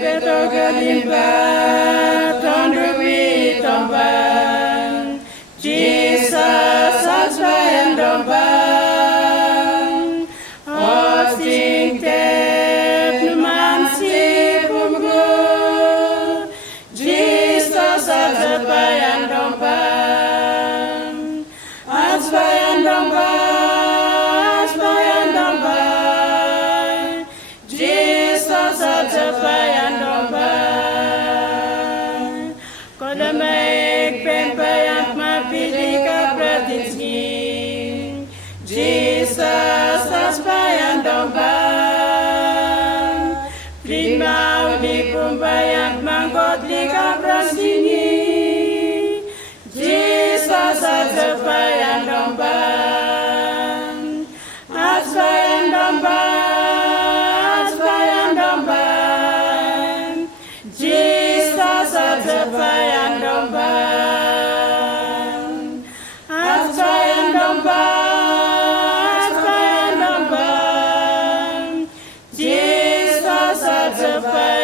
Betogalimba, Tondruwi Tomban, Jesus as Bayan Domban, Hosting Tep Numansi Pumgu, Jesus as Bayan Domban, as Bayan Domban, as Bayan Domban, Jesus as Bayan Domban, Kodamaik Pempayak Mapilika Pratinski, Jesus as Bayan Domban, Prima Udi Pumpayak Mangkotlika Prasini, Jesus as Bayan Domban, as Bayan Domban, as Bayan Domban, Jesus as Bayan Domban, as Bayan Domban, as Bayan Domban, Jesus as Bayan